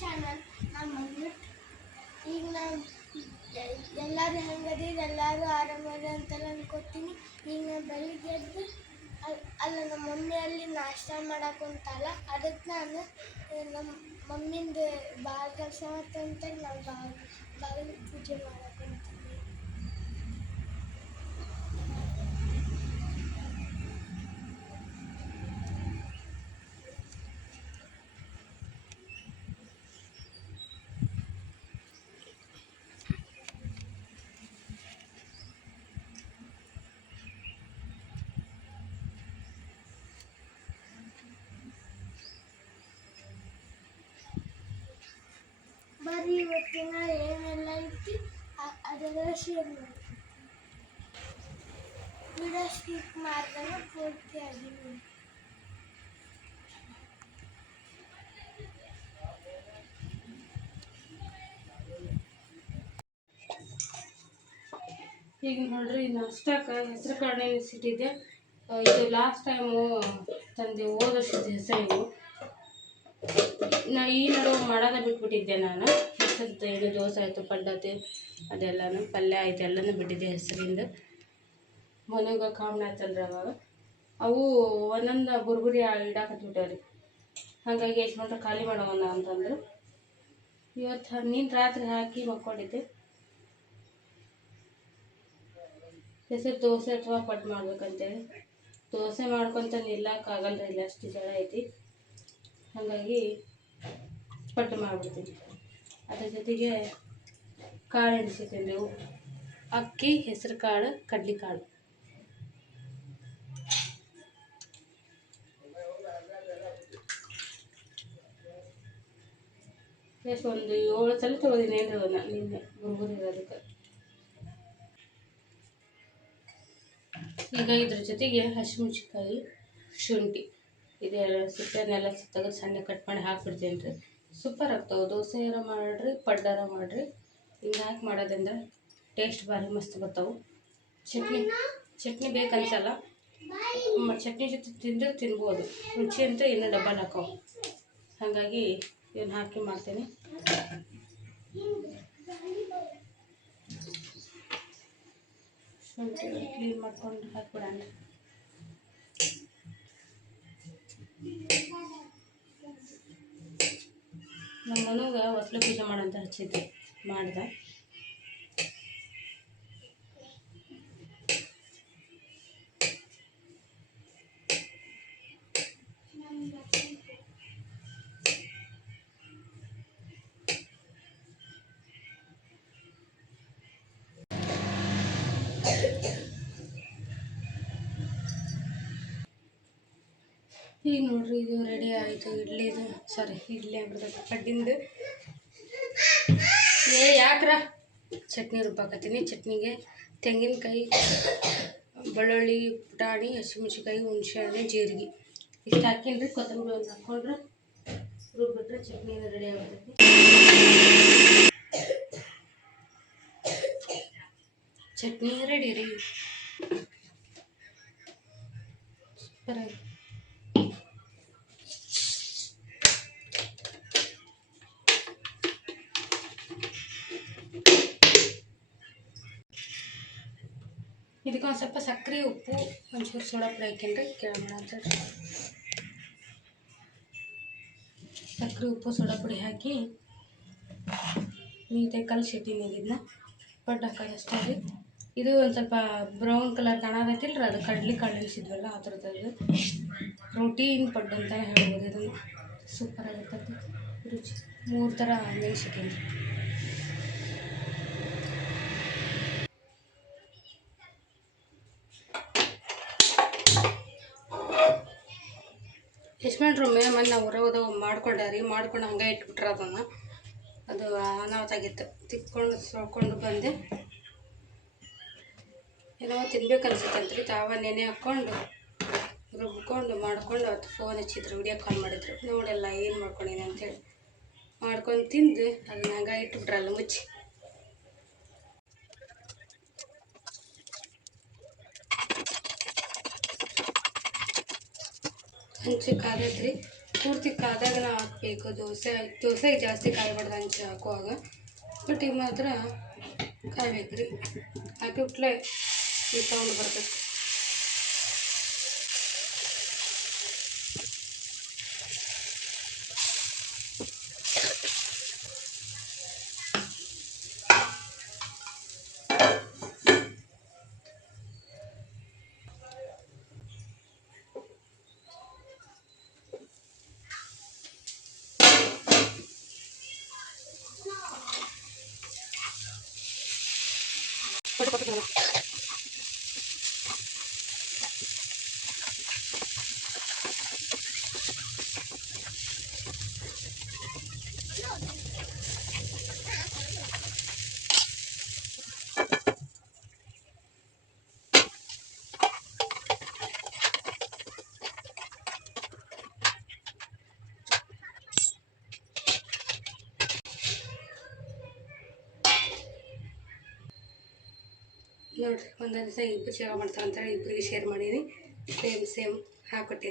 Channel. ನಾನು ಬಂದ್ಬಿಟ್ಟು ಈಗ ನಾನು ಎಲ್ಲರೂ ಹೆಂಗದೀರಿ, ಎಲ್ಲರೂ ಆರಾಮದ ಅಂತೆಲ್ಲ ಅನ್ಕೋತೀನಿ. ಈಗ ನಾನು ಬೆಳಿಗ್ಗೆ ಎದ್ದು ಅಲ್ಲ ನಮ್ಮ ಮಮ್ಮಿಯಲ್ಲಿ ನಾಷ್ಟ ಮಾಡಕ್ಕಂತಲ್ಲ, ಅದಕ್ಕೆ ನಾನು ನಮ್ಮ ಮಮ್ಮಿಂದು ಭಾಳ ಕೆಲಸ ಮಾಡ್ತಂತೇಳಿ ನಾನು ಬಾಗಿಲು ಪೂಜೆ ಮಾಡಕ್ಕಂತೀನಿ. ಬರೀ ಇವತ್ತಿನ ಏನೆಲ್ಲ ಐತಿ ಅದೆಲ್ಲ ಶೇರ್ ಮಾಡಿ ವಿಡಿಯೋ ಸ್ಕಿಪ್ ಮಾಡ್ದಾಗ ಪೂರ್ತಿಯಾಗಿ ನೋಡಿ. ಈಗ ನೋಡ್ರಿ ನಾಷ್ಟಕ್ಕೆ ಹೆಸರು ಕಾಳು ನೆನೆಸಿಟ್ಟಿದ್ದೆ. ಇದು ಲಾಸ್ಟ್ ಟೈಮು ತಂದೆ ಹೋದ ವರ್ಷದ ಹೆಸರು. ಈ ನಡುವೆ ಮಾಡೋದ ಬಿಟ್ಬಿಟ್ಟಿದ್ದೆ ನಾನು. ಹೆಸರು ಏನು ದೋಸೆ ಆಯಿತು, ಪಡ್ಡತೆ ಅದೆಲ್ಲನೂ ಪಲ್ಯ ಆಯ್ತು, ಎಲ್ಲನೂ ಬಿಟ್ಟಿದ್ದೆ ಹೆಸರಿಂದ. ಮನೆಗೆ ಕಾಮನ ಆಯ್ತಲ್ರಿ ಅವಾಗ ಅವು ಒಂದೊಂದು ಬುರ್ಬುರಿ ಇಡಾಕತ್ಬಿಟ್ಟವ್ರಿ. ಹಾಗಾಗಿ ಯಜಮಾನ್ರು ಖಾಲಿ ಮಾಡೋಣ ಅಂತಂದರು. ಇವತ್ತು ನೀನು ರಾತ್ರಿ ಹಾಕಿ ಮಕ್ಕೊಂಡಿದ್ದೆ. ಹೆಸರು ದೋಸೆ ಅಥವಾ ಪಡ್ಡು ಮಾಡ್ಬೇಕಂತೇಳಿ ದೋಸೆ ಮಾಡ್ಕೊತ ನಿಲ್ಲಕ್ಕಾಗಲ್ರಿ, ಇಲ್ಲ ಅಷ್ಟು ಜನ ಐತಿ. ಹಾಗಾಗಿ ಪಡ್ಡು ಮಾಡಿಬಿಡ್ತೀನಿ. ಅದ್ರ ಜೊತೆಗೆ ಕಾಳು ಎಣಿಸಿದ್ದೀನಿ. ಅಕ್ಕಿ, ಹೆಸರು ಕಾಳು, ಕಡ್ಲೆಕಾಳು. ಎಷ್ಟು ಒಂದು 7 ಸಲ ತೊಗೊಳೀನಿ ಅದನ್ನು ನಿನ್ನೆ ಗುರುಗುರಿ ಇರೋದಕ್ಕೆ. ಈಗ ಇದ್ರ ಜೊತೆಗೆ ಹಸಿಮೆಣ್ಸಿನ್ಕಾಯಿ, ಶುಂಠಿ ಇದೆಲ್ಲ ಸಿಪ್ಪೆನೆಲ್ಲ ತೆಗೆದು ಸಣ್ಣ ಕಟ್ ಮಾಡಿ ಹಾಕ್ಬಿಡ್ತೀನಿ ರೀ. ಸೂಪರ್ ಆಗ್ತಾವೆ. ದೋಸೆ ಯಾರ ಮಾಡಿರಿ, ಪಡ್ಡಾರ ಮಾಡಿರಿ, ಹಿಂಗೆ ಹಾಕಿ ಮಾಡೋದ್ರಿಂದ ಟೇಸ್ಟ್ ಭಾರಿ ಮಸ್ತ್ ಬರ್ತಾವೆ. ಚಟ್ನಿ ಬೇಕನ್ಸಲ್ಲ, ಚಟ್ನಿ ಜೊತೆ ತಿಂದರೆ ತಿನ್ಬೋದು. ರುಚಿ ಅಂತ ಇನ್ನೂ ಡಬ್ಬಲ್ ಹಾಕವು. ಹಾಗಾಗಿ ಇದನ್ನು ಹಾಕಿ ಮಾಡ್ತೀನಿ. ಶುಂಠಿ ಕ್ಲೀನ್ ಮಾಡ್ಕೊಂಡು ಹಾಕ್ಬಿಡೋಣ. ನಮ್ಮ ಮನೆಗೆ ಹೊಸ್ಲು ಪೂಜೆ ಮಾಡೋಂತ ಹಚ್ಚಿದ್ದೆ, ಮಾಡ್ದೆ. ಈಗ ನೋಡ್ರಿ ಇದು ರೆಡಿ ಆಯಿತು. ಇಡ್ಲಿ ಆಗ್ಬಿಡ್ತೈತೆ ಪಡ್ಡಿಂದು. ಯಾಕ್ರ ಚಟ್ನಿ ರುಬ್ಬಾಕತ್ತೀನಿ. ಚಟ್ನಿಗೆ ತೆಂಗಿನಕಾಯಿ, ಬೆಳ್ಳುಳ್ಳಿ, ಪುಟಾಣಿ, ಹಸಿಮೆಣ್ಸಿನ್ಕಾಯಿ, ಹುಣಸೆಹಣ್ಣು, ಜೀರಿಗೆ ಇಷ್ಟು ಹಾಕಿನ್ರಿ. ಕೊತ್ತಂಬರಿ ಒಂದು ಹಾಕ್ಕೊಂಡ್ರೆ ರುಬ್ಬಿಟ್ರೆ ಚಟ್ನಿ ರೆಡಿ ಆಗ್ಬಿಡ್ತೈತಿ. ಚಟ್ನಿ ರೆಡಿ ರೀ. ಸೂಪರ್ ಆಗಿ ಇದಕ್ಕೆ ಒಂದು ಸ್ವಲ್ಪ ಸಕ್ಕರೆ, ಉಪ್ಪು, ಒಂಚೂರು ಸೋಡಾ ಪುಡಿ ಹಾಕೇನ್ರಿ. ಕೇಳೋಣ ಅಂತ ಸಕ್ಕರೆ, ಉಪ್ಪು, ಸೋಡಾ ಪುಡಿ ಹಾಕಿ ನೀಟಾಗಿ ಕಲಸಿಟ್ಟಿನಿ. ಇದನ್ನ ಪಡ್ಡು ಹಾಕೋದು ಅಷ್ಟೇ ರೀ. ಇದು ಒಂದು ಸ್ವಲ್ಪ ಬ್ರೌನ್ ಕಲರ್ ಕಾಣಕತ್ತಿಲ್ರಿ, ಅದು ಕಡ್ಲೆಕಾಳು ನೆನೆಸಿದ್ವಲ್ಲ ಆ ಥರದ್ದು ಪ್ರೋಟೀನ್ ಪಡ್ಡು ಅಂತ ಹೇಳ್ಬೋದು. ಇದನ್ನು ಸೂಪರ್ ಆಗಿರ್ತೈತಿ ರುಚಿ. 3 ಥರ ನೆನೆಸಿದ್ದೀನಿ. ಯಜಮಾನ್ರು ಮೊನ್ನೆ ಹೊರಗೋದಾಗ ಮಾಡ್ಕೊಂಡು ಹಂಗೆ ಇಟ್ಬಿಟ್ರೆ ಅದನ್ನು. ಅದು ಅನಾಹುತಾಗಿತ್ತು. ತೊಳ್ಕೊಂಡು ಬಂದೆ. ಏನೋ ತಿನ್ಬೇಕನ್ಸುತ್ತಂತ್ರಿ. ತಾವ ನೆನೆ ಹಾಕ್ಕೊಂಡು ರುಬ್ಕೊಂಡು ಮಾಡ್ಕೊಂಡು ಅವತ್ತು ಫೋನ್ ಹಚ್ಚಿದ್ರು, ವಿಡಿಯೋ ಕಾಲ್ ಮಾಡಿದ್ರು. ನೋಡಲ್ಲ ಏನು ಮಾಡ್ಕೊಂಡೀನಿ ಅಂತೇಳಿ ಮಾಡ್ಕೊಂಡು ತಿಂದು ಅದನ್ನ ಹಂಗೆ ಇಟ್ಬಿಟ್ರಲ್ಲ ಮುಚ್ಚಿ. ಹಂಚಿ ಕಾದೈತ್ರಿ. ಪೂರ್ತಿ ಕಾದಾಗನ ಹಾಕಬೇಕು. ದೋಸೆಗೆ ಜಾಸ್ತಿ ಕಾಯಬಾರ್ದು ಹಂಚಿ ಹಾಕುವಾಗ, ಬಟ್ ಈಗ ಮಾತ್ರ ಕಾಯ್ಬೇಕು ರೀ. ಹಾಕಿ ಬಿಟ್ಲೆ ಈ ಸೌಂಡ್ ಬರ್ತದೆ. ನೋಡಿರಿ, ಒಂದೊಂದು ದಿವಸ ಇಬ್ಬರು ಸೇವೆ ಮಾಡ್ತಾರೆ ಅಂತೇಳಿ ಇಬ್ಬರಿಗೆ ಶೇರ್ ಮಾಡೀನಿ. ಸೇಮ್ ಹಾಕೊಟ್ಟೆ.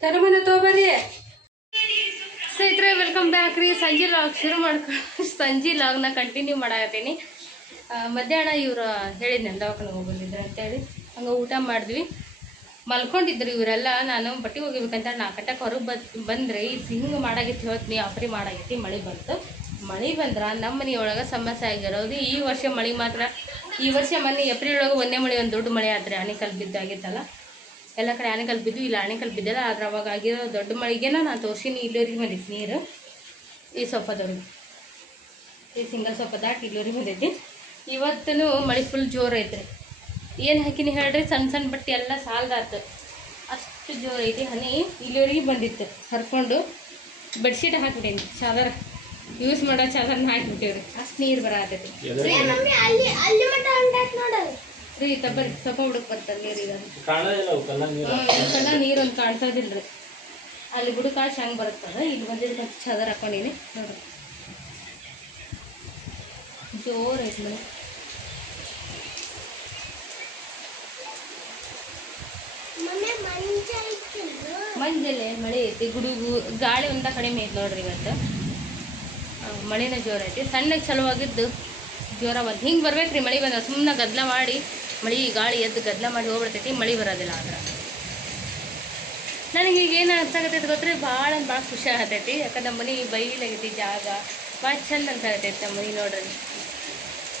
ತರಮನೆ ತೊಗೊಬರ್ರಿ ಸ್ನೇಹಿತರೆ. ವೆಲ್ಕಮ್ ಬ್ಯಾಕ್ ರೀ. ಸಂಜೆ ಲಾಗ್ ಶುರು ಮಾಡ್ಕೊಂಡು ಸಂಜೆ ಲಾಗ್ನ ಕಂಟಿನ್ಯೂ ಮಾಡಾಕತ್ತೀನಿ. ಮಧ್ಯಾಹ್ನ ಇವರು ಹೇಳಿದ್ನಲ್ಲ ದವಾಖಾನೆಗೆ ಹೋಗಿ ಬಂದಿದ್ರು ಅಂತೇಳಿ ಹಂಗೆ ಊಟ ಮಾಡಿದ್ವಿ. ಮಲ್ಕೊಂಡಿದ್ರು ಇವರೆಲ್ಲ. ನಾನು ಬಟ್ಟೆ ಹೋಗಿಬೇಕಂತ 4 ಗಂಟೆಗೆ ಹೊರಗೆ ಬಂದರೆ ಈ ಹಿಂಗೆ ಮಾಡಾಗಿತ್ತು. ಹೇಳ್ತೀನಿ, ಆಫ್ರಿ ಮಾಡಾಗೈತಿ. ಮಳೆ ಬಂತು. ಮಳೆ ಬಂದ್ರೆ ನಮ್ಮ ಮನೆಯೊಳಗೆ ಸಮಸ್ಯೆ ಆಗಿರೋದು ಈ ವರ್ಷ ಮಳೆ ಮಾತ್ರ. ಈ ವರ್ಷ ಮೊನ್ನೆ ಏಪ್ರಿಲ್ ಒಳಗೆ ಒಂದೇ ಮಳೆ, ಒಂದು ದೊಡ್ಡ ಮಳೆ ಆದರೆ ಆನೆಕಲ್ ಬಿದ್ದಾಗಿತ್ತಲ್ಲ. ಎಲ್ಲ ಕಡೆ ಆನೆಕಲ್ ಬಿದ್ದು, ಇಲ್ಲ ಆನೆಕಲ್ ಬಿದ್ದಿಲ್ಲ. ಆದ್ರೆ ಅವಾಗ ಆಗಿರೋ ದೊಡ್ಡ ಮಳೆಗೇನ ನಾನು ತೋರ್ಸಿನಿ. ಇಲ್ಲಿವರೆಗೆ ಬಂದಿತ್ತು ನೀರು. ಈ ಸೊಪ್ಪದವ್ರಿಗೆ ಈ ಸಿಂಗಲ್ ಸೊಪ್ಪ ದಾಟಿ ಇಲ್ಲಿವರೆಗೆ ಬಂದೈತಿ. ಇವತ್ತೂ ಮಳೆ ಫುಲ್ ಜೋರು ಐತ್ರಿ. ಏನು ಹಾಕಿನಿ ಹೇಳ್ರಿ, ಸಣ್ಣ ಸಣ್ಣ ಬಟ್ಟೆ ಎಲ್ಲ ಸಾಲದಾತು, ಅಷ್ಟು ಜೋರು ಐತಿ. ಹನಿ ಇಲ್ಲಿವರೆಗೆ ಬಂದಿತ್ತು. ಹರ್ಕೊಂಡು ಬೆಡ್ಶೀಟ್ ಹಾಕ್ಬಿಟ್ಟೇನಿ. ಚಾದರ ಯೂಸ್ ಮಾಡೋ ಚಾದರ್ನ ಹಾಕಿಬಿಟ್ಟೇವ್ರಿ. ಅಷ್ಟು ನೀರು ಬರತೈತಿ ರೀ. ತಬ್ಬರಿ ಸೊಪ್ಪ ಹುಡುಕ್ ಬರ್ತದೆ ನೀರೀಗ. ನೀರು ಒಂದು ಕಾಣ್ಸೋದಿಲ್ಲ ರೀ. ಅಲ್ಲಿ ಬುಡಕಾಶ್ ಹಂಗೆ ಬರುತ್ತದ. ಇಲ್ಲಿ ಬಂದಿದ್ದು ಚಾದರ್ ಹಾಕೊಂಡೀನಿ ನೋಡ್ರಿ. ಜೋರು ಐತಿ ಮನೆ. ಮಂಜಲ್ಲೇ ಮಳೆ ಐತಿ. ಗುಡುಗು ಗಾಳಿ ಒಂದ ಕಡಿಮೆ ಐತಿ ನೋಡ್ರಿ. ಇವತ್ತು ಮಳೆನ ಜೋರು ಐತಿ. ಸಣ್ಣಗೆ ಚಲುವಾಗಿದ್ದು ಜೋರ ಬಂದು ಹಿಂಗೆ ಬರ್ಬೇಕು ರೀ. ಮಳೆ ಬಂದ ಸುಮ್ಮನೆ ಗದ್ದಲ ಮಾಡಿ ಮಳೆ ಗಾಳಿ ಎದ್ದು ಗದ್ದಲ ಮಾಡಿ ಹೋಗ್ಬಿಡ್ತೈತಿ. ಮಳೆ ಬರೋದಿಲ್ಲ. ಆದ್ರೆ ನನಗೆ ಈಗ ಏನು ಅನ್ಸಾಗತ್ತೈತಿ ಗೊತ್ತ್ರಿ, ಭಾಳ ಖುಷಿ ಆಗತೈತಿ. ಯಾಕಂದ್ರೆ ನಮ್ಮ ಮನೆ ಬೈಲಾಗೈತಿ. ಜಾಗ ಭಾಳ ಚಂದ ಅನ್ಸಾಗತೈತಿ ನಮ್ಮ ಮನೆ. ನೋಡ್ರಿ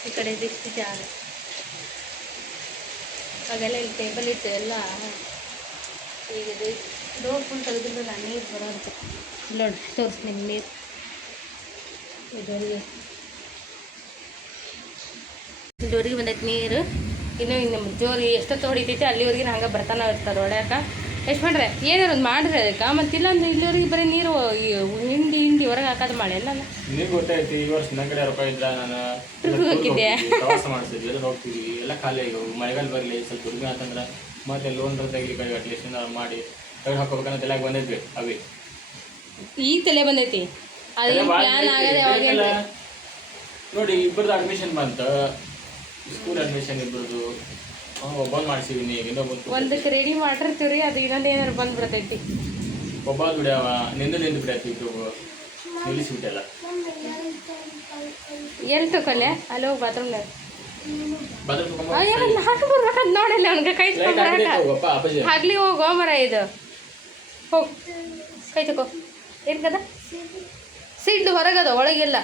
ಈ ಕಡೆ ಇಷ್ಟು ಜಾಗ ಅವೆಲ್ಲ ಇಲ್ಲಿ ಟೇಬಲ್ ಇಟ್ಟು ಎಲ್ಲ ಈಗ ಡೋರ್ ಫುಲ್ ತೆಗೆದ್ರೆ ನಾನು ನೀರು ಬರೋಂತ ನೋಡ್ರಿ. ತೋರಿಸ್ತೀನಿ ನೀರು. ಇಲ್ಲಿವರೆಗೆ ಬಂದೈತಿ ನೀರು. ಇನ್ನು ಜೋರು ಎಷ್ಟೊತ್ತು ಹೊಡಿತೈತಿ ಅಲ್ಲಿವರೆಗೆ ಹಂಗೆ ಬರ್ತಾನೆ ಇರ್ತಾರೆ ಹೊಡ್ಯಾಕ. ಎಷ್ಟು ಮಾಡ್ರೆ ಏನಾರು ಒಂದು ಮಾಡಿರಿ ಅದಕ್ಕೆ. ಮತ್ತಿಲ್ಲ ಅಂದ್ರೆ ಇಲ್ಲಿವರೆಗೆ ಬರೀ ನೀರು ಹಿಂಡಿ ಹೊರಗೆ ಹಾಕೋದು ಮಾಡಿ ಎಲ್ಲ ನೀರು ಗೊತ್ತೈತಿ. ಈ ವರ್ಷ ನನ್ನ ಕಡೆ ರೊಕ್ಕ ಇದ್ದ ನಾನು ಹೋಗಿದ್ದೆ, ಪ್ರವಾಸ ಮಾಡಿಸಿದ್ವಿ, ಎಲ್ಲ ಹೋಗ್ತೀವಿ. ಎಲ್ಲ ಖಾಲಿ ಈಗ ಮಳೆಗಾಲ ಬರಲಿ ಸ್ವಲ್ಪ ಹುಡುಗ ಅಂತಂದ್ರೆ ಮತ್ತೆ ಲೋನ್ ತೆಗಿಲಿ ಕಡೆ ಅಟ್ಲೀಸ್ಟ್ ಮಾಡಿ ತೆಗೆದು ಹಾಕೋಬೇಕಂತ ತಲೆಗೆ ಬಂದಿದ್ವಿ. ಅವೇ ಈಗ ತಲೆ ಬಂದೈತಿ. ಅದು ಪ್ಲಾನ್ ಆಗದೆ ಅವಾಗ ನೋಡಿ. ಇಬ್ಬರದ್ದು ಅಡ್ಮಿಷನ್ ಬಂತು, ಸ್ಕೂಲ್ ಅಡ್ಮಿಷನ್ ಇಬ್ಬರದು. ಒಬ್ಬಂದು ಮಾಡಿಸಿದೀನಿ. ಇನ್ನೊಬ್ಬ ಒಂದಕ್ಕೆ ರೆಡಿ ಮಾಡಿರ್ತೀವಿ. ಅದು ಇನ್ನೊಂದು ಏನಾರು ಬಂದ್ಬಿಡ್ತೈತಿ. ಒಬ್ಬ ದುಡಿಯವ ನಿಂದು ಬಿಡೈತಿ. ಇಬ್ಬರು ನಿಲ್ಲಿಸಿಬಿಟ್ಟೆಲ್ಲ. ಎಲ್ಲಿ ತಗೊಳ್ಳೆ ಅಲ್ಲಿ ಹೋಗಿ ಬಾತ್ರೂಮ್ನಾಗ ಬಾತ್ರೂಮ್ ಹಾಕಿ ಬರ್ಬೇಕಂತ ನೋಡಲ್ಲ. ಅವ್ನಿಗೆ ಕೈ ಹಗ್ಲಿ ಹೋಗೋ ಮರ ಇದು. ಹೋಗಿ ಕೈ ತಗೋ. ಏನು ಕದ ಸಿಡ್ಡು ಹೊರಗದ ಒಳಗೆಲ್ಲ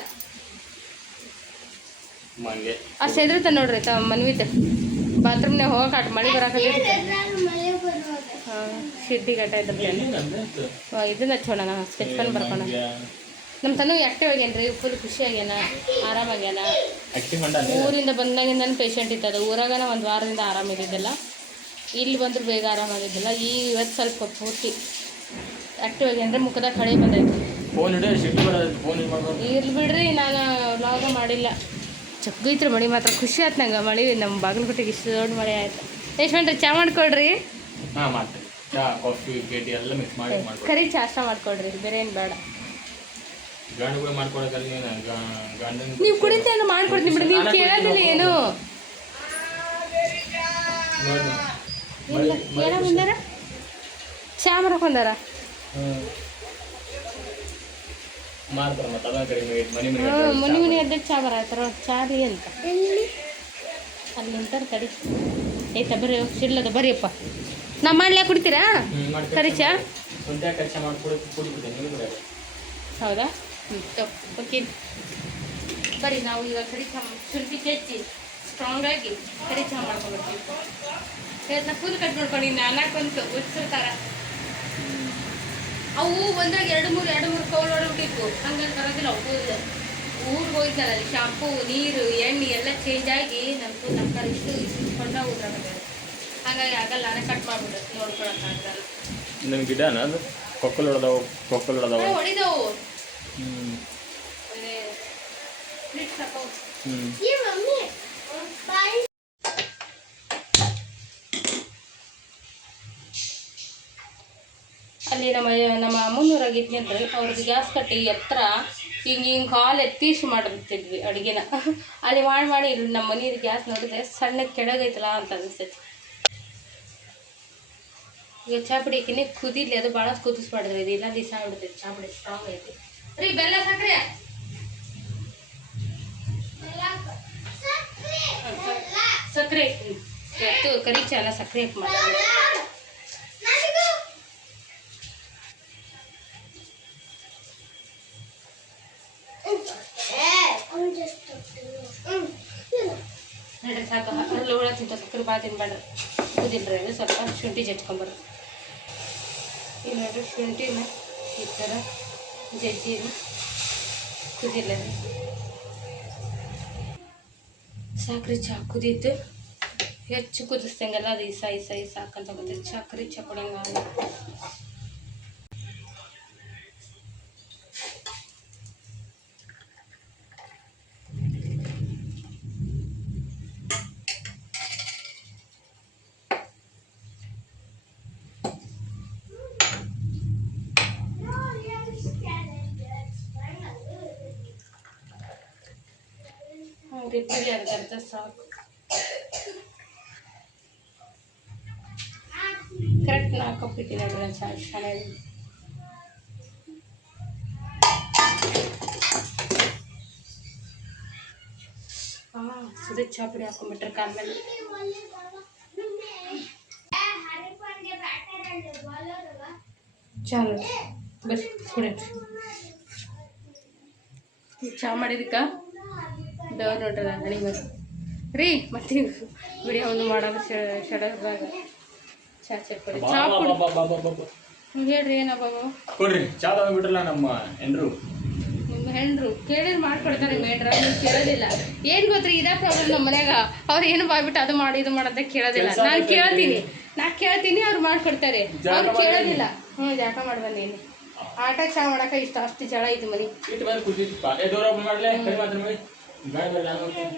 ಅಷ್ಟು ಎದ್ರತ ನೋಡ್ರಿ. ಮನ್ವಿತ ಬಾತ್ರೂಮ್ನಾಗ ಹೋಗಕ್ಕೆ ಅಟ್ ಮಳೆ ಬರಕೈತಿ. ಹಾಂ ಶಿಡ್ಡಿ ಗಟ್ಟ ಇದ್ರದ್ದು ಇದನ್ನ ಹಚ್ಚೋಣ. Sketch pen ಬರ್ಕೋಣ. ನಮ್ಮ ತನೂ ಆ್ಯಕ್ಟಿವ್ ಆಗ್ಯಾನ ರೀ. ಫುಲ್ ಖುಷಿ ಆಗ್ಯಾನ, ಆರಾಮಾಗ್ಯಾನ. ಊರಿಂದ ಬಂದಾಗಿಂದ ಪೇಷಂಟ್ ಇತ್ತದ. ಊರಾಗನ ಒಂದು ವಾರದಿಂದ ಆರಾಮಿದ್ದಿದ್ದಿಲ್ಲ. ಇಲ್ಲಿ ಬಂದ್ರೆ ಬೇಗ ಆರಾಮಾಗಿದ್ದಿಲ್ಲ. ಇವತ್ತು ಸ್ವಲ್ಪ ಪೂರ್ತಿ ಆ್ಯಕ್ಟಿವ್ ಆಗ್ಯಾನ್ರಿ. ಮುಖದಾಗ ಕಳೆ ಬಂದೈತಿ. ಇರ್ಲಿ ಬಿಡ್ರಿ, ನಾನು ವ್ಲಾಗ ಮಾಡಿಲ್ಲ. ಚಕ್ಕೈತ್ರಿ ಮಳೆ ಮಾತ್ರ. ಖುಷಿ ಆಯ್ತು ನಂಗೆ. ಮಳೆ ನಮ್ಮ ಬಾಗಲಕೋಟೆಗೆ ಇಷ್ಟು ದೊಡ್ಡ ಮಳೆ ಆಯ್ತು. ಎಷ್ಟು ಗಂಟೆ ಚಾ ಮಾಡ್ಕೊಡ್ರಿ. ಕರಿ ಚಾ ಅಷ್ಟ ಮಾಡ್ಕೊಡ್ರಿ, ಬೇರೆ ಏನು ಬೇಡ. ನೀವು ಕುಡಿತೇನು ಮಾಡ್ಕೊಡ್ತೀನಿ ಬಿಡಿ. ನೀವು ಕೇಳೋದಿಲ್ಲ ಏನು. ಏನೋ ಬಂದಾರ ಚಾ ಮಾಡಕ್ ಬಂದಾರ. ಮಾಡ್ತಾರೆ ಮತ್ತೆ ಅದನ್ನ ಕಡೆ ಮನೆ ಮನೆ ಮನೆ ಮನೆ ಅಡ್ಡ ಚಾ ಬರತ್ತಾರ ಚಾ ರೀ ಅಂತ ಅಲ್ಲಿ ನಿಂತಾರ ತಡಿ. ಐತಾ ಬರ್ರಿ ಸಿಡ್ಲದ ಬರ್ರಿಯಪ್ಪ. ನಾ ಮಾಡ್ಲಾ ಕುಡಿತೀರಾ ಕರಿ ಚಾ? ಹೌದಾ? ಓಕೆ ಬರ್ರಿ ನಾವು ಈಗ ಕರಿ ಚಾ ಶುಂಠಿ ಹೆಚ್ಚಿ ಸ್ಟ್ರಾಂಗಾಗಿ ಕರಿ ಚಾ ಮಾಡ್ಕೊಬರ್ತೀವಿ. ನಾ ಕೂದಲು ಕಟ್ ಮಾಡ್ಕೊಂಡು ನಾಲ್ಕು ಬಂತು ಉಚ್ಚಿರ್ತಾರ. ಅವು ಒಂದ್ರಾಗ ಎರಡು ಮೂರು ಕೌಲ್ ಹೊಡ್ಬಿಟ್ಟಿತ್ತು. ಹಂಗಾಗಿ ಬರೋದಿಲ್ಲ ಅವು ಕೂದಲು. ಊರಿಗೆ ಹೋಯ್ತಲ್ಲ ಅಲ್ಲಿ ಶಾಂಪೂ ನೀರು ಎಣ್ಣೆ ಎಲ್ಲ ಚೇಂಜ್ ಆಗಿ ನಮ್ಮ ಕೂದಲು ನಮ್ಗೆ ಇಸ್ಕೊಂಡ ಊದ್ರಾಗತ್ತೆ. ಹಾಗಾಗಿ ಆಗಲ್ಲ, ನಾನೇ ಕಟ್ ಮಾಡ್ಬಿಟ್ಟು ನೋಡ್ಕೊಳಕ್ಕಾಗಲ್ಲ. ನನ್ನ ಗಿಡನ ಅದು ಕೊಕ್ಕಲ್ ಹೊಡೆದವು ಹೊಡಿದವು. ಅಲ್ಲಿ ನಮ್ಮ ಅಮ್ಮನೂರಾಗಿದ್ನಿ ಅಂದ್ರೆ ಅವ್ರದ್ದು ಗ್ಯಾಸ್ ಕಟ್ಟಿ ಎತ್ತರ ಹಿಂಗೆ ಕಾಲು ಎತ್ತೀಸಿ ಮಾಡಿಬಿಡ್ತಿದ್ವಿ ಅಡುಗೆನ. ಅಲ್ಲಿ ಮಾಡಿ ಇಲ್ಲಿ ನಮ್ಮ ಮನೆಯದು ಗ್ಯಾಸ್ ನೋಡಿದ್ರೆ ಸಣ್ಣ ಕೆಳಗೈತಲ್ಲ ಅಂತ ಅನಿಸ್ತೈತಿ. ಈಗ ಚಾ ಪುಡಿಕಿನಿ ಕುದಿಲಿ, ಅದು ಭಾಳ ಕುದಿಸ್ಬಾರ್ದು. ಇದು ಇಲ್ಲ ದಿವಸ ಆಗ್ಬಿಡ್ತೈತಿ. ಚಾ ಪುಡಿ ಸ್ಟ್ರಾಂಗ್ ಐತಿ ರೀ. ಬೆಲ್ಲ ಸಕ್ಕರೆ ಸಕ್ಕರೆ ಇವತ್ತು ಕರಿ ಚಾಲ ಸಕ್ಕರೆ ಹಾಕಿ ಮಾಡಿ. ಸಾಕು ಅಲ್ಲಿ ಹುಳ ತಿಂತ ಸಕ್ಕರೆ ಭಾಳ ತಿನ್ಬೇಡ್ರಿ. ಕುದಿಲ್ರಿ ಅದು ಸ್ವಲ್ಪ ಶುಂಠಿ ಜಜ್ಕೊಂಬರ್ರಿ. ಈಗ ನೋಡ್ರಿ ಶುಂಠಿನ ಈ ಥರ ಜಜ್ಜಿನ ಕುದಿಲ್ಲ ಸಾಕ್ರಿ. ಚಾ ಕುದೀತು. ಹೆಚ್ಚು ಕುದಿಸ್ದಂಗೆಲ್ಲ ಅದು ಇಸ ಹಾಕಂತ ಬರ್ತೈತೆ. ಸಕ್ರೆ ಚಾ ಕೊಡಂಗ ರಿಪ್ಪಿಗೆ ಅರ್ಧ ಸಾಕು. ಕರೆಕ್ಟ್ 4 ಕಪ್ ಇಟ್ಟಿನಿ ಅದ್ರ ಚೆನ್ನಾಗಿ. ಸುದ ಚಾ ಪುಡಿ ಹಾಕೊಂಡ್ಬಿಟ್ರೆ ಕಾಲ ಮೇಲೆ ಚಾ ನೋಡಿ ಬರ್ರಿ ಕುಡಿಯನ್ರಿ. ಚಾ ಮಾಡಿದಕ್ಕೆ ದೇವ್ರು ನೋಡ್ರಿ ಹಣಿ ಬರ್ರಿ ರೀ. ಮತ್ತೆ ವಿಡಿಯೋ ಒಂದು ಮಾಡೋದು ಶಡದಾಗ ಚಾ ಚಪ್ಪಡಿ ಚಾ ಪುಡಿ ಹೇಳ್ರಿ. ಏನಬ್ಬ ಕೊಡ್ರಿ ಚಾ ತಗೊಂಡ್ಬಿಟ್ರಲ್ಲ ನಮ್ಮ ಹೆಂಡ್ರು. ನಿಮ್ಮ ಹೆಂಡ್ರು ಕೇಳಿದ್ರೆ ಮಾಡ್ಕೊಡ್ತಾರೆ. ನಿಮ್ಮ ಹೆಂಡ್ರ ನೀವು ಕೇಳೋದಿಲ್ಲ. ಏನು ಗೊತ್ತ್ರಿ ಇದೇ ಪ್ರಾಬ್ಲಮ್ ನಮ್ಮ ಮನ್ಯಾಗ. ಅವ್ರು ಏನು ಬಾಯ್ಬಿಟ್ಟು ಅದು ಮಾಡಿ ಇದು ಮಾಡೋದ ಕೇಳೋದಿಲ್ಲ. ನಾನು ಕೇಳ್ತೀನಿ ಅವ್ರು ಮಾಡ್ಕೊಡ್ತಾರೆ. ಅವ್ರು ಕೇಳೋದಿಲ್ಲ. ಜಾಕ ಮಾಡಿ ಬಂದೇನಿ. ಆಟ ಚಾ ಮಾಡಕ್ಕೆ ಅಷ್ಟು ಜಳ ಐತಿ ಮನೆ.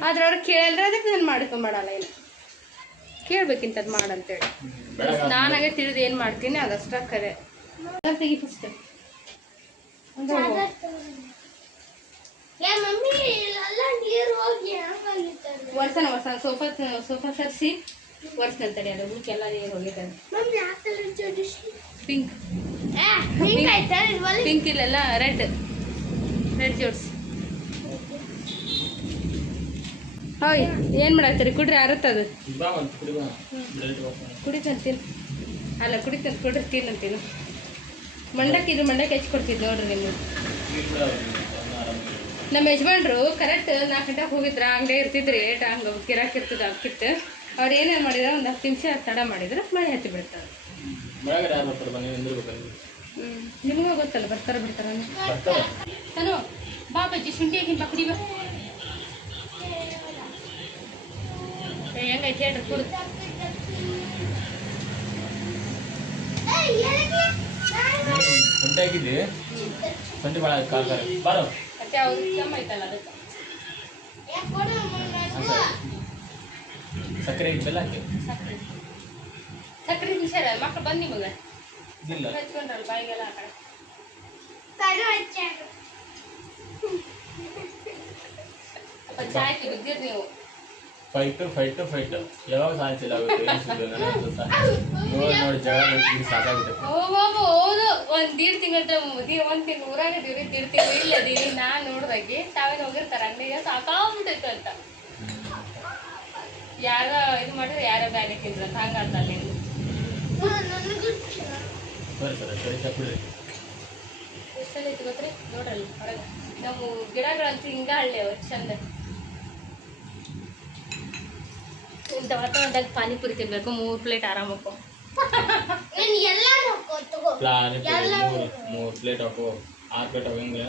ಆದ್ರೆ ಅವ್ರು ಕೇಳಲ್ರಿ. ಅದಕ್ಕೆ ನಾನು ಮಾಡ್ಕೊಂಬಾಡಲ್ಲ. ಏನು ಕೇಳ್ಬೇಕಿಂತದ್ದು ಮಾಡಂತೇಳಿ ನಾನಾಗೆ ತಿಳಿದು ಏನು ಮಾಡ್ತೀನಿ ಅದಷ್ಟ ಕರೆ. ತೆಗಿ ಫಸ್ಟ್ ವರ್ಷನ ಸೋಫಾ ಸರಿಸಿ ವರ್ಷನಂತಡಿ. ಅದು ಎಲ್ಲ ನೀರು ಹೋಗಿದ್ದಾರೆ. ಪಿಂಕ್ ಇಲ್ಲೆಲ್ಲ ರೆಡ್ ಜೋಡ್ಸಿ. ಹೋಯ್ ಏನು ಮಾಡಾಕ್ತೀರಿ? ಕುಡ್ರಿ ಆರತ್ತದು ಕುಡಿತಂತೀನಿ. ಅಲ್ಲ ಕುಡಿತಂತ ಕೊಡ್ರಿ ತಿನ್ನಂತೀನಿ. ಮಂಡಕ್ಕೆ ಹಚ್ಚಿ ಕೊಡ್ತಿದ್ದು ನೋಡ್ರಿ. ನಿಮ್ಮ ನಮ್ಮ ಯಜಮಾನ್ರು ಕರೆಕ್ಟ್ 4 ಗಂಟೆಗೆ ಹೋಗಿದ್ರ ಅಂಗಡಿ ಇರ್ತಿದ್ರಿ. ಹಂಗೆ ಗಿರಾಕಿರ್ತದ ಅಕ್ಕಿತ್ತು. ಅವ್ರು ಏನೇನು ಮಾಡಿದ್ರೆ ಒಂದು 10 ನಿಮಿಷ ತಡ ಮಾಡಿದ್ರೆ ಮಳೆ ಹತ್ತಿ ಬಿಡ್ತಾರೆ. ನಿಮಗೂ ಗೊತ್ತಲ್ಲ ಬರ್ತಾರೆ ಬಿಡ್ತಾರೆ. ನಾನು ಬಾ ಬಜ್ಜಿ ಶುಂಠಿ ಹಾಕಿನ ಬಾ ಕುಡಿ ಬಾ. ಹೆಂಗೈತಿ ಹೇಳ್ರಿ ಕುಡು. ಸಂತೆ ಹಾಕಿದ್ದಿ ಸಂತೆ ಭಾಳ ಕಾಲ್ತಾರೆ ಬಾರೋ. ಮತ್ತೆ ಅವ್ರು ಕಮ್ಮಿ ಐತಲ್ಲ ಅದಕ್ಕೆ ಸಕ್ಕರೆ ಬೆಲ್ಲ ಹಾಕಿ. ಸಕ್ಕರೆ ಹುಷಾರ ಮಕ್ಳು ಬಂದು ನಿಮಗೆ ಇಲ್ಲ ಹಚ್ಕೊಂಡ್ರಲ್ಲ ಬಾಯಿಗೆಲ್ಲ ಆ ಕಡೆ. ಅಪ್ಪ ಚಾ ಆಯ್ತು ಬಿದ್ದಿರಿ ನೀವು. ಫೈಟ್ ಯಾವಾಗ ಸಾಧಿಸಿಲ್ಲ ಆಗುತ್ತೆ ನೋಡಿ ಜಗಳ ಸಾಕಾಗುತ್ತೆ. ಹೌದು ಒಂದು ದೀಡ್ ತಿಂಗಳ ಊರಾಗ ದೀಡ್ ತಿಂಗಳು ಇಲ್ಲದೀನಿ ನಾನು ನೋಡ್ದಾಗಿ ತಾವೇನು ಹೋಗಿರ್ತಾರೆ ಅಂಗಡಿಗೆ ಸಾಕಾಗ್ಬಿಟ್ಟೈತೆ ಅಂತ ಯಾರ ಇದು ಮಾಡಿದ್ರೆ ಯಾರ ಬ್ಯಾನೆ ತಿಂದ್ರಂತ ಹಂಗಂತ ಅಲ್ಲಿ ಎಷ್ಟೆಲ್ಲ ಐತಿ ಗೊತ್ತ್ರಿ ನೋಡ್ರಲ್ಲ ಹೊರಗೆ ನಮ್ಮ ಗಿಡಗಳಂತೂ ಹಿಂಗ ಹಳ್ಳಿ ಚಂದ. ಇಂಥ ವಾತಾವರಣದಾಗ ಪಾನಿಪುರಿ ತಿನ್ಬೇಕು 3 ಪ್ಲೇಟ್ ಆರಾಮಕ್ಕೋ. 3 ಪ್ಲೇಟ್ ಹಾಕೋ 6 ಪ್ಲೇಟ್ ಹಾಕಂಗಿಲ್ಲ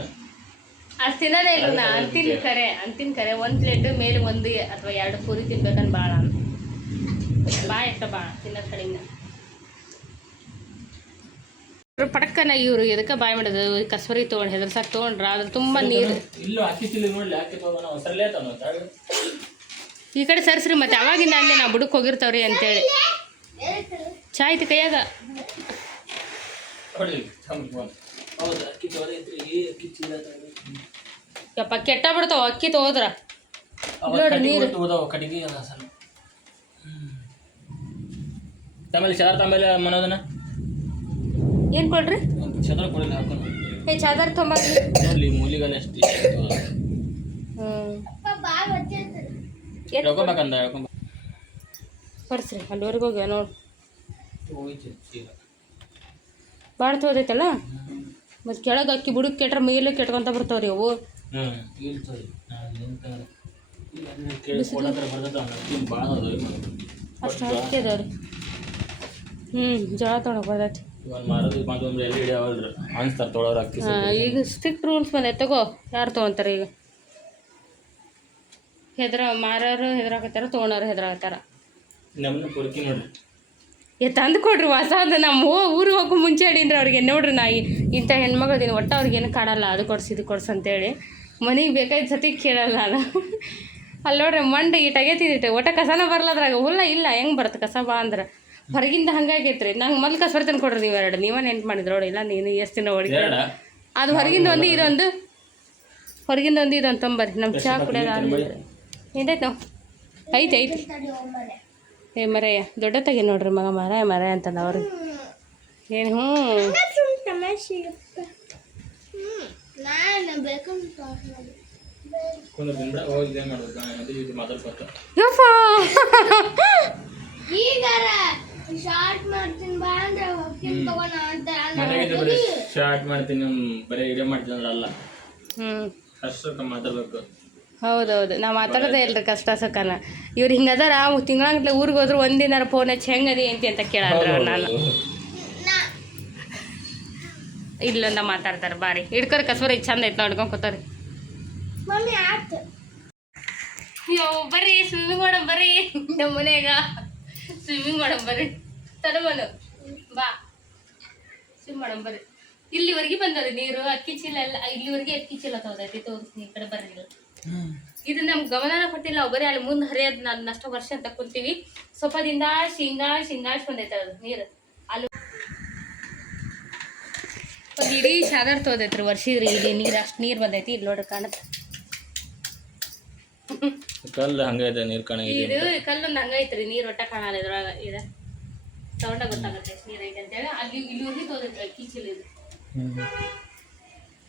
ಅಷ್ಟು ತಿನ್ನೋದೇ ಇಲ್ಲ ನಾ ಅಂತಿನ ಕರೆ 1 ಪ್ಲೇಟ್ ಮೇಲೆ 1 ಅಥವಾ 2 ಪೂರಿ ತಿನ್ಬೇಕಂತ ಭಾಳ ಎಷ್ಟ ಭಾಳ ತಿನ್ನೋದು ಕಡಿಮೆ. ಪಟಕ್ಕನ ಇವರು ಎದಕ್ಕೆ ಬಾಯ್ ಮಾಡೋದು ಕಸ್ಬರಿ ತೊಗೊಂಡು ಹೆದರ್ಸಾಕ್ ತೊಗೊಂಡ್ರ ಅದ್ರ ತುಂಬ ನೀರು ಈ ಕಡೆ ಸರ್ಸ್ರಿ ಮತ್ತೆ ಅವಾಗಿಂದ ಅಂದೆ ನಾವು ಬುಡಕ್ಕೆ ಹೋಗಿರ್ತಾವ್ರಿ ಅಂತೇಳಿ ಚಾ ಐತಿ ಕೈಯಾಗ. ಯಪ್ಪ ಕೆಟ್ಟ ಬಿಡ್ತಾವ ಅಕ್ಕಿ ತಗೋದ್ರ ನೋಡಿ ನೀರು ಆಮೇಲೆ ಮನೋದನ ಏನು ಕೊಡ್ರಿ ಚಂದ್ರ ಕೊಡಲಿ ಹಾಕೋಣ ಏ ಚಾದರ್ ತೊಂಬರ್ಲಿ ಮೂಲಿಗಲ್ಲ ಅಷ್ಟು ಬರ್ಸ್ರಿ ಅಲ್ಲಿವರೆಗೆ ಹೋಗ್ಯ ನೋಡಿ ಭಾಳ ತೋದೈತಲ್ಲ ಮತ್ತು ಕೆಳಗೆ ಅಕ್ಕಿ ಬುಡಕ್ಕೆ ಕೆಟ್ರೆ ಮೇಲೆ ಕೆಟ್ಕೊಂತ ಬರ್ತಾವ್ರಿ ಅವು. ಅಷ್ಟು ಅಕ್ಕಿ ಅದಾವ್ರಿ ಜೋಳ ತೊಗೊಳಕ್ ಬರ್ತೈತಿ. ಈಗ ಸ್ಟ್ರಿಕ್ಟ್ ರೂಲ್ಸ್ ಬಂದೈತೆ ತಗೋ ಯಾರು ತೊಗೊತಾರೆ ಈಗ ಮಾರೋರು ಹೆದರಾಕತ್ತಾರ ತೊಗೊಳೋರು ಹೆದರಾಕತ್ತಾರ. ತಂದು ಕೊಡ್ರಿ ಹೊಸದು ನಮ್ಮ ಊರಿಗೆ ಹೋಗೋ ಮುಂಚೆ ಹೇಳಿದ್ರೆ ಅವ್ರಿಗೆ ನೋಡ್ರಿ ನಾ ಇಂಥ ಹೆಣ್ಮಗಳದೀನಿ ಒಟ್ಟು ಅವ್ರಿಗೇನು ಕಾಡಲ್ಲ ಅದು ಕೊಡ್ಸಿ ಇದು ಕೊಡ್ಸು ಅಂತೇಳಿ ಮನೆಗೆ ಬೇಕಾದ ಸತಿ ಕೇಳಲ್ಲ ನಾನು. ಅಲ್ಲಿ ನೋಡ್ರಿ ಮಂಡ ಈಟಾಗೈತಿದ್ದೆ ಒಟ್ಟ ಕಸನ ಬರಲ್ಲದ್ರಾಗ ಹುಲ್ಲ ಇಲ್ಲ ಹೆಂಗೆ ಬರುತ್ತೆ ಕಸ ಬಾ ಅಂದ್ರೆ ಹೊರಗಿಂದ ಹಂಗಾಗೈತ್ರಿ ನಂಗೆ ಮೊದಲು ಕಸ ಬರ್ತೇನೆ ಕೊಡ್ರಿ ನೀವು 2 ನೀವೇ ನೆನ್ಪು ಮಾಡಿದ್ರು ನೋಡಿ ಇಲ್ಲ ನೀನು ಎಷ್ಟು ದಿನ ಹೊಡಿತ ಅದು ಹೊರಗಿಂದ ಒಂದು ಇದೊಂದು ತೊಂಬರ್ರಿ ನಮ್ಮ ಚಹಾ ಕುಡಿಯೋದು ಏನೈತೆ ನಾವು ಐತಿ ಏ ಮರೆಯ ದೊಡ್ಡ ತೆಗಿ ನೋಡ್ರಿ ಮಗ ಮರ ಅಂತಂದ ಅವ್ರಿಗೆ ಏನು ಶಾರ್ಟ್ ಮಾಡ್ತೀನಿ ಬರೀ ವಿಡಿಯೋ ಮಾಡ್ತೀನಲ್ಲ ಮಾತಾಡ್ಬೇಕು. ಹೌದೌದು ನಾವು ಮಾತಾಡೋದೇ ಇಲ್ರಿ ಕಷ್ಟ ಸುಖನ ಇವ್ರು ಹಿಂಗದಾರ ತಿಂಗಳಂಗಟ್ಲೆ ಊರಿಗೆ ಹೋದ್ರು ಒಂದಿನಾರ ಫೋನ್ ಹಚ್ಚಿ ಹೆಂಗದಿ ಅಂತ ಕೇಳಂದ್ರ ನಾನು ಇಲ್ಲೊಂದ ಮಾತಾಡ್ತಾರೆ ಬಾರಿ ಹಿಡ್ಕೊರಿ ಕಸ್ಬರಿ ಚಂದ ಐತೆ ನೋಡ್ಕೊಂಡು ಕೂತಾರಿ. ಬರ್ರಿ ಸ್ವಿಮ್ಮಿಂಗ್ ಮಾಡಮ್ ಬರ್ರಿ ನಮ್ಮ ಮನ್ಯಾಗ ಸ್ವಿಮ್ಮಿಂಗ್ ಮಾಡಮ್ ಬರ್ರಿ ತಡಮನು ಬಾ ಸ್ವಿಮ್ ಮಾಡಮ್ ಬರ್ರಿ. ಇಲ್ಲಿವರೆಗೆ ಬಂದವ್ರಿ ನೀರು ಅಕ್ಕಿ ಚೀಲ ಎಲ್ಲ ಇಲ್ಲಿವರೆಗೆ ಅಕ್ಕಿ ಚೀಲ ತಗೋದೈತಿ ತೋರಿಸ್ತೀನಿ ಈ ಕಡೆ ಬರ್ರಿ. ಇದು ನಮ್ಗೆ ಗಮನ ಕೊಟ್ಟಿಲ್ಲ ಒಬ್ಬರೇ ಅಲ್ಲಿ ಮುಂದೆ ಹರಿಯೋದು ನಾನು ಅಷ್ಟು ವರ್ಷ ಅಂತ ಕುಂತೀವಿ ಸೊಪ್ಪದಿಂದ ಶಿಂಗಾಶ್ ಬಂದೈತೆ ಅದು ನೀರು ಅಲ್ಲಿ ಒಂದು ಇಡೀ ಸಾಗರ್ ತೋದೈತ್ರಿ ವರ್ಷಿದ್ರಿ ಇಲ್ಲಿ ನೀರು ಅಷ್ಟು ನೀರು ಬಂದೈತಿ ಇಲ್ಲಿ ನೋಡ್ರಿ ಕಾಣುತ್ತೆ ಕಲ್ಲು ಹಂಗೈತೆ ನೀರು ಇದು ಕಲ್ಲೊಂದು ಹಂಗೈತ್ರಿ ನೀರು ಒಟ್ಟ ಕಾಣಲ್ಲ ಇದ್ರೊಳಗೆ ಇದೆ ಸೌಂಡ ಗೊತ್ತಾಗುತ್ತೆ ಎಷ್ಟು ನೀರು ಐತೆ ಅಂತೇಳಿ ಅಲ್ಲಿ ಇಲ್ಲಿವರೆಗೆ ತೋದೈತ್ರಿ ಅಕ್ಕಿ ಚೀಲ ಇದು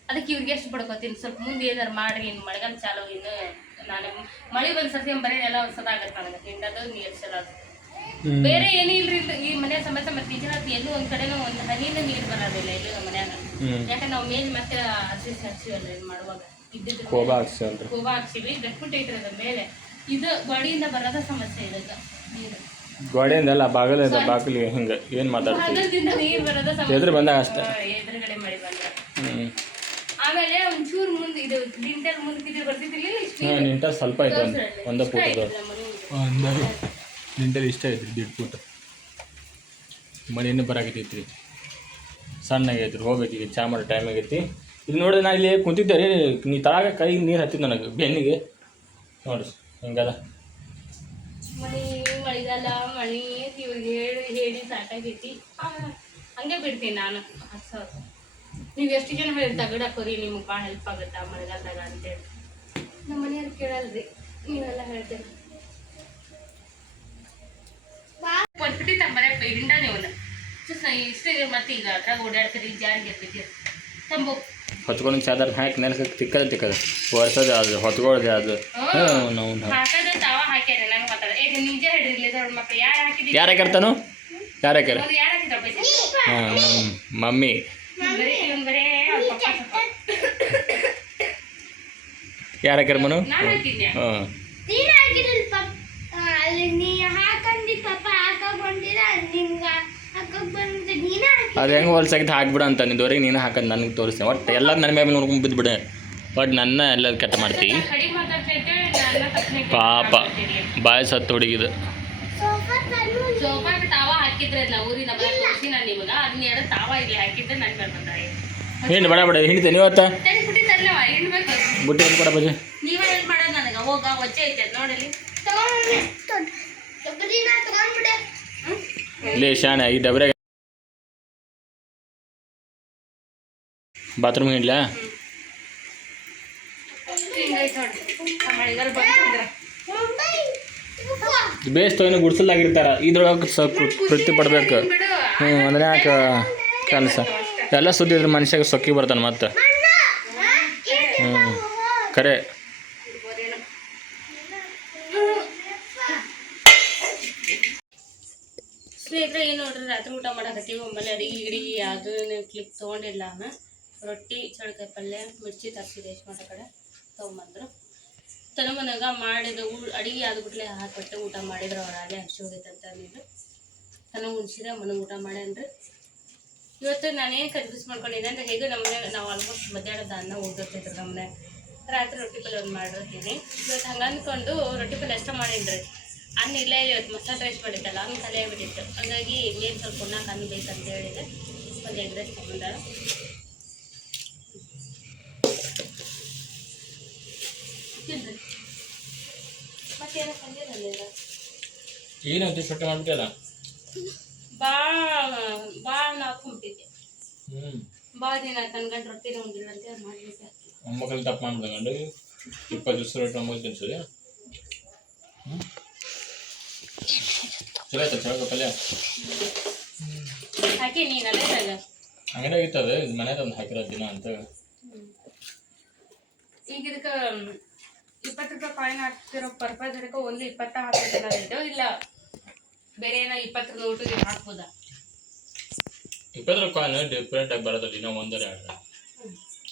ಅದಕ್ಕೆ ಇವ್ರಿಗೆ ಎಷ್ಟು ಪಡ್ಕೋತೀನಿ ಸ್ವಲ್ಪ ಮುಂದೆ ಏನಾರು ಮಾಡ್ರಿ ಇನ್ನು ಮಳೆಗಾಲ ಚಾಲು ಇನ್ನು ನಾನು ಮಳೆ ಬಂದು ಸರ್ತಿ ಬರೀ ಎಲ್ಲ ಒಂದು ಸದಾಗತ್ತೆ ನನಗೆ ಹಿಂಡದು ನೀರು ಚಲೋದು ಬೇರೆ ಏನೂ ಇಲ್ರಿ ಈ ಮನೆ ಸಮಸ್ಯೆ ಮತ್ತೆ ನಿಜ ಎಲ್ಲೂ ಒಂದು ಕಡೆನೂ ಒಂದು ಹನಿಯಿಂದ ನೀರು ಬರೋದಿಲ್ಲ ಎಲ್ಲೂ ನಮ್ಮ ಮನ್ಯಾಗ ಯಾಕಂದ್ರೆ ನಾವು ಮೇಲೆ ಮತ್ತೆ ಹಚ್ಚಿವಲ್ಲ ಇದು ಮಾಡುವಾಗ ಇದ್ದಿದ್ದು ಕೋಬಾ ಹಾಕ್ಸಿವಿ ಗಟ್ಬಿಟ್ಟು ಐತ್ರಿ ಅದ್ರ ಮೇಲೆ ಇದು ಗೋಡಿಯಿಂದ ಬರೋದ ಸಮಸ್ಯೆ ಇದಕ್ಕೆ ನೀರು ಗೋಡೆಯಿಂದಲ್ಲ ಬಾಗಿಲು ಹಿಂಗೆ ಏನು ಮಾತಾಡ್ತೀವಿ ನೀರು ಬರೋದ ಸಮಸ್ಯೆ ಎದುರು ಬಂದಾಗ ಅಷ್ಟೇ ಎದುರುಗಡೆ ಮಳೆ ಬಂದ್ರೆ ಆಮೇಲೆ ಒಂಚೂರು ಮುಂದೆ ಇದು ನಿಂಟರ್ ಮುಂದೆ ಬರ್ತಿದ್ದಿಲ್ಲ ನಿಂಟರ್ ಸ್ವಲ್ಪ ಐತೆ ಒಂದು ಫೂಟ್ ನಿಂಟರ್ ಇಷ್ಟ ಐತ್ರಿ 1.5 ಫೂಟ್ ಮಳೆ ಇನ್ನೂ ಬರಾಕೈತಿ ಸಣ್ಣ ಆಗೈತ್ರಿ ಹೋಗ್ಬೇಕೀಗ ಚಾ ಮಾಡೋ ಟೈಮ್ ಆಗೈತಿ. ಇಲ್ಲಿ ನೋಡಿದ್ರೆ ನಾ ಇಲ್ಲಿ ಕುಂತಿದ್ದೆ ರೀ ನೀ ತಳಗ ಕೈ ನೀರು ಹತ್ತಿದ್ದು ನನಗೆ ಬೆನ್ನಿಗೆ ನೋಡ್ರಿ ಹಿಂಗದ ಮಳೆಗಾಲ ಮಳೆ ಇವ್ರಿಗೆ ಹೇಳಿ ಸಾಕಾಗೈತಿ ಹಂಗೆ ಬಿಡ್ತೀನಿ ನಾನು ನೀವು ಎಷ್ಟು ಜನ ಹೇಳಿ ತಗಡಾಕೋರಿ ನಿಮ್ಗೆ ಭಾಳ ಹೆಲ್ಪ್ ಆಗುತ್ತಾ ಮಳೆಗಾಲದಾಗ ಅಂತೇಳಿ ನಮ್ಮ ಮನೆಯವ್ರು ಕೇಳಲ್ರಿ ನೀವೆಲ್ಲ ಹೇಳ್ತೀರಿ ಪುಟಿ ತಂಬರ ಹಿಂಡ ನೀವು ಇಷ್ಟೇ ಮತ್ತೆ ಈಗ ಅದ್ರಾಗ ಓಡಾಡ್ತೀರಿ ಜಾರಿಗೆ ಇರ್ತೈತಿ ತಂಬು ಹೊತ್ಕೊಂಡು ಚಾದರ್ ಹಾಕಿ ನೆಲಕ್ಕೆ ತಿಕ್ಕದ ವರ್ಷದ ಅದು ಹೊತ್ಕೊಳ್ಳೋದೆ ಅದು ನಾವು ಹಾಕದ ತಾವ ಹಾಕ್ಯಾರ ನಂಗೆ ಮಾತಾಡ ಈಗ ನಿಜ ಹಿಡಿರ್ಲಿ ದೊಡ್ಡ ಮಕ್ಳು ಯಾರು ಹಾಕಿದ್ರಿ ಯಾರು ಹಾಕಿರ್ತಾನು ಯಾರು ಹಾಕ್ಯಾರ ಯಾರು ಹಾಕಿದ್ರ ಪೈಸೆ ಹಾಂ ಮಮ್ಮಿ ಇವ್ನು ಬರೇ ಅವ್ರ ಪಪ್ಪ ಯಾರು ಹಾಕ್ಯಾರ ಮನು ನಾನು ಹಾಕಿದ್ದೆ ಹಾಂ ನೀನು ಹಾಕಿರಲ್ ಅಲ್ಲಿ ನೀ ಹಾಕಂದಿ ಪಾಪ ಹಾಕೊಂಡಿರ ನಿಮ್ಗೆ ಹಾಕಕ್ ಬಂದ್ರೆ ನೀನು ಹಾಕಿ ಅದು ಹೆಂಗೆ ಹೊಲ್ಸಾಗಿದ್ದು ಹಾಕ್ಬಿಡ ಅಂತ ನಿಂದವರೆಗೆ ನೀನು ಹಾಕೋದು ನನಗೆ ತೋರಿಸ್ತೀನಿ ಒಟ್ಟು ಎಲ್ಲ ನನ್ನ ಮೇಲೆ ನೋಡ್ಕೊಂಡು ಬಿದ್ದುಬಿಡೆ ಬಟ್ ನನ್ನ ಎಲ್ಲ ಕೆಟ್ಟ ಮಾಡ್ತೀವಿ ಕಡಿಮೆ ಮಾತಾಡ್ತೈತೆ ನನ್ನ ತಪ್ಪನೆ ಪಾಪ ಬಾಯಿ ಸತ್ತು ಹುಡುಗಿದು ಸೋಫಾ ತನ್ನು ಸೋಫಾಗೆ ತಾವ ಹಾಕಿದ್ರೆ ನಾವು ಊರಿನ ತೋರಿಸಿ ನಾನು ನಿಮಗೆ ಅದನ್ನ ಎರಡು ತಾವ ಇಲ್ಲಿ ಹಾಕಿದ್ರೆ ನನ್ನ ಮೇಲೆ ಬಂದಾಯ ಹಿಂಡು ಬಡ ಬಡ ಹಿಂಡ್ತೇನೆ ಇವತ್ತ ತಡಿ ಪುಟಿ ತರ್ಲವ ಹಿಂಡ್ಬೇಕು ಬುಟ್ಟಿ ಬಂದು ಕೊಡ ಬಜೆ ನೀವೇ ಹೆಲ್ಪ್ ಮಾಡೋದು ನನಗೆ ಹೋಗ ಒಜ್ಜೆ ಐತೆ ಅದ್ ನೋಡಲಿ ತೊಗರಿನ ತಗೊಂಡ್ಬಿಡೆ ಇಲ್ಲಿ ಶಾಣೆ ಈ ಡಬ್ರ್ಯಾಗ ಬಾತ್ರೂಮ್ ಹಿಂಡ್ಲಾ ಹಿಂಗೈತೆ ನೋಡಿ ಮಳೆಗಾಲ ಬಂದ್ರೆ ಬೇಸ್ ಏನು ಗುಡ್ಸಲ್ದಾಗಿರ್ತಾರ ಇದ್ರೊಳಗೆ ಸ್ವಲ್ಪ ತೃಪ್ತಿ ಪಡ್ಬೇಕು ಹ್ಞೂ ಅಂದ್ರೆ ಯಾಕೆ ಕೆಲಸ ಎಲ್ಲ ಸುದ್ದಿ ಇದ್ರೆ ಮನುಷ್ಯಾಗ ಸೊಕ್ಕಿ ಬರ್ತಾನೆ ಮತ್ತೆ ಹ್ಞೂ ಖರೆ ಸ್ನೇಹಿತರೆ ಏನು ನೋಡ್ರಿ ರಾತ್ರಿ ಊಟ ಮಾಡಕತ್ತೀವಿ ಆಮೇಲೆ ಅಡಿಗೆ ಗಿಡಿಗೆ ಯಾವುದೂ ಕ್ಲಿಪ್ ತೊಗೊಂಡಿಲ್ಲ ರೊಟ್ಟಿ ಚಳಕಾಯಿ ಪಲ್ಯ ಮಿರ್ಚಿ ತರಿಸಿದೆ ಯಶ್ಮಾಟ ಕಡೆ ತೊಗೊಂಬಂದ್ರು ತನಮನಾಗ ಮಾಡಿದ ಅಡಿಗೆ ಆದ್ಬಿಟ್ಲೆ ಹಾಕ್ಬಿಟ್ಟು ಊಟ ಮಾಡಿದ್ರು ಅವ್ರು ಅದೇ ಹಸಿ ಹೋಗೈತಂತ ಅಂದಿದ್ದು ತನ ಉಣ್ಸಿದೆ ಮನೆಗೆ ಊಟ ಮಾಡ್ಯಾನ್ರಿ ಇವತ್ತು ನಾನೇನು ಕನ್ಫ್ಯೂಸ್ ಮಾಡ್ಕೊಂಡಿದ್ದೆ ಅಂದರೆ ಹೇಗೆ ನಮ್ಮನೆ ನಾವು ಆಲ್ಮೋಸ್ಟ್ ಮಧ್ಯಾಹ್ನದ ಅನ್ನ ಹೋಗಿರ್ತಿದ್ರು ನಮ್ಮನೆ ರಾತ್ರಿ ರೊಟ್ಟಿ ಪಲ್ಯ ಒಂದು ಮಾಡಿರ್ತೀನಿ ಇವತ್ತು ಹಂಗೆ ಅಂದ್ಕೊಂಡು ರೊಟ್ಟಿ ಪಲ್ಯ ಅಷ್ಟೇ ಮಾಡೀನಿ ಅನ್ನ ಇಲ್ಲೇ ಇವತ್ತು ಮಸಾಲೆ ರೈಸ್ ಮಾಡಿದ್ದಲ್ಲ ಹಂಗೆ ಖಾಲಿ ಆಗಿಬಿಟ್ಟಿತ್ತು ಹಾಗಾಗಿ ಮೇಲೆ ಸ್ವಲ್ಪ ಉಣ್ಣಾಕ ಅನ್ನ ಬೇಕಂತ ಹೇಳಿದೆ ಒಂದು ಎಗ್ ರೈಸ್ ತೊಗೊಂಡಾರ ತಿನ್ರಿ ಮತ್ತೇನೋ ತಂದಿರಲಿಲ್ಲ ಏನಂತ ಸೊಟ್ಟೆ ಮಾಡ್ಬಿಟ್ಟಲ್ಲ ಭಾಳ ನಾಕೊಂಬಿಟ್ಟಿದ್ದೆ ಹ್ಞೂ ಭಾಳ ದಿನ ತನ್ನ ಗಂಟು ರೊಟ್ಟಿನ ಉಂಡಿಲ್ಲ ಅಂತೇಳಿ ಮಾಡಲಿಕ್ಕೆ ಮೊಮ್ಮಕ್ಕಳು ತಪ್ಪು ಮಾಡ್ಬಿಡ್ಕೊಂಡು 20 ದಿವಸ ರೊಟ್ಟಿ ನಮಗೆ ತಿನ್ಸೋದು ಹ್ಞೂ ಚಲೋ ಆಯ್ತು ಚಳಕ ಪಲ್ಯ ಹಾಕಿ ನೀನಲ್ಲ ಇದ್ರಾಗ ಅಂಗಡಿಯಾಗ ಇರ್ತದೆ ಮನೆ ತಂದು ಹಾಕಿರೋ ದಿನ ಅಂತ ಈಗ ಇದಕ್ಕೆ 20 ರೂಪಾಯಿ ಕಾಯಿನ್ ಹಾಕ್ತಿರೋ ಪರ್ಪಸ್ ಇದಕ್ಕೆ ಒಂದು 20 ಹಾಕ್ತಿದ್ದಾವೆ ಇಲ್ಲ ಬೇರೆ ಏನೋ 20 ನೋಟಿಗೆ ಹಾಕ್ಬೋದಾ 20 ಕಾಯಿನ್ ಡಿಫ್ರೆಂಟ್ ಆಗಿ ಬರೋದಿಲ್ಲ ಇನ್ನೂ ಒಂದರ ಎರಡು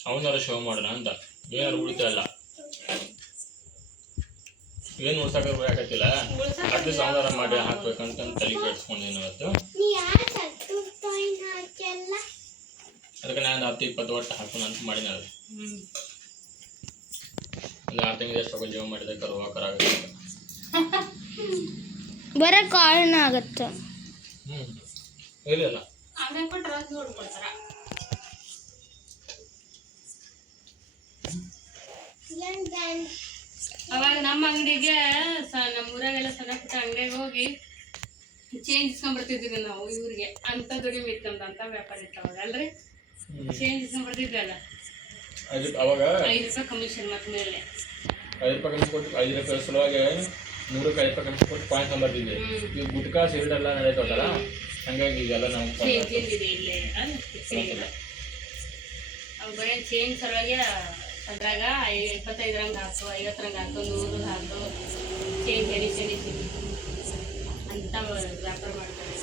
ಅವನಾರ ಶೋ ಮಾಡೋಣ ಅಂತ ಏನಾರು ಉಳಿತಾಯಿಲ್ಲ ಏನು ಉಳ್ಸಕ್ಕೆ ಯಾಕತ್ತಿಲ್ಲ ಅಟ್ಲೀಸ್ಟ್ ಅವನಾರ ಮಾಡಿ ಹಾಕ್ಬೇಕಂತ ತಲೆ ಕೆಡ್ಸ್ಕೊಂಡಿದ್ದೀನಿ ಇವತ್ತು ಅದಕ್ಕೆ ನಾನು 10-20 ಒಟ್ಟು ಹಾಕೋಣ ಅಂತ ಮಾಡಿದೆ ಅದು ಒಂದು 6 ತಿಂಗಳು ಎಷ್ಟು ಜೀವ ಮಾಡಿದೆ ಕರಾಗುತ್ತೆ ಬರೀ ಕಾರಣ ಆಗುತ್ತೆ ಹ್ಞೂ ಇಲ್ಲ ಆಮೇಲೆ ಕೊಟ್ಟರೆ ನೋಡ್ಕೊಳ್ತಾರ ಅವಾಗ ನಮ್ಮ ಅಂಗಡಿಗೆ ನಮ್ಮ ಊರಾಗೆಲ್ಲ ಸಣ್ಣ ಪುಟ್ಟ ಅಂಗಡಿಗೆ ಹೋಗಿ ಚೇಂಜ್ ಇಸ್ಕೊಂಡ್ಬರ್ತಿದ್ವಿ ನಾವು ಇವ್ರಿಗೆ ಅಂತ ದುಡಿಮೆ ಇಟ್ಕೊಂಡಂತ ವ್ಯಾಪಾರ ಇರ್ತಾವಾಗ ಅಲ್ರಿ ಚೇಂಜ್ ಇಸ್ಕೊಂಡ್ಬರ್ತಿದ್ವಲ್ಲ ಅವಾಗ 5 ರೂಪಾಯಿ ಕಮಿಷನ್ ಮತ್ತೆ ಮೇಲೆ 5 ರೂಪಾಯಿ ಕಮಿಷನ್ ಕೊಟ್ಟು 5 ರೂಪಾಯಿ ಸಲುವಾಗಿ 100 ರೂಪಾಯಿ 5 ರೂಪಾಯಿ ಕಮಿಷನ್ ಕೊಟ್ಟು ಪಾಯಿಂಟ್ ನಂಬರ್ತಿದ್ವಿ ಈಗ ಗುಟ್ಕಾ ಸಿಗರೇಟ್ ಎಲ್ಲ ನಡೀತಾವಲ್ಲ ಹಂಗಾಗಿ ಈಗೆಲ್ಲ ನಾವು ಚೇಂಜ್ ಇದೆ ಇಲ್ಲೇ ಇಲ್ಲ ಅವಾಗ ಬರೀ ಚೇಂಜ್ ಸಲುವಾಗಿ ಅದ್ರಾಗ 25 ರಂಗೆ ಹಾಕು 50 ರಂಗೆ ಹಾಕು 100 ಹಾಕು ಚೇಂಜ್ ಎಣಿಸಿ ಅಂತ ವ್ಯಾಪಾರ ಮಾಡ್ತಾರೆ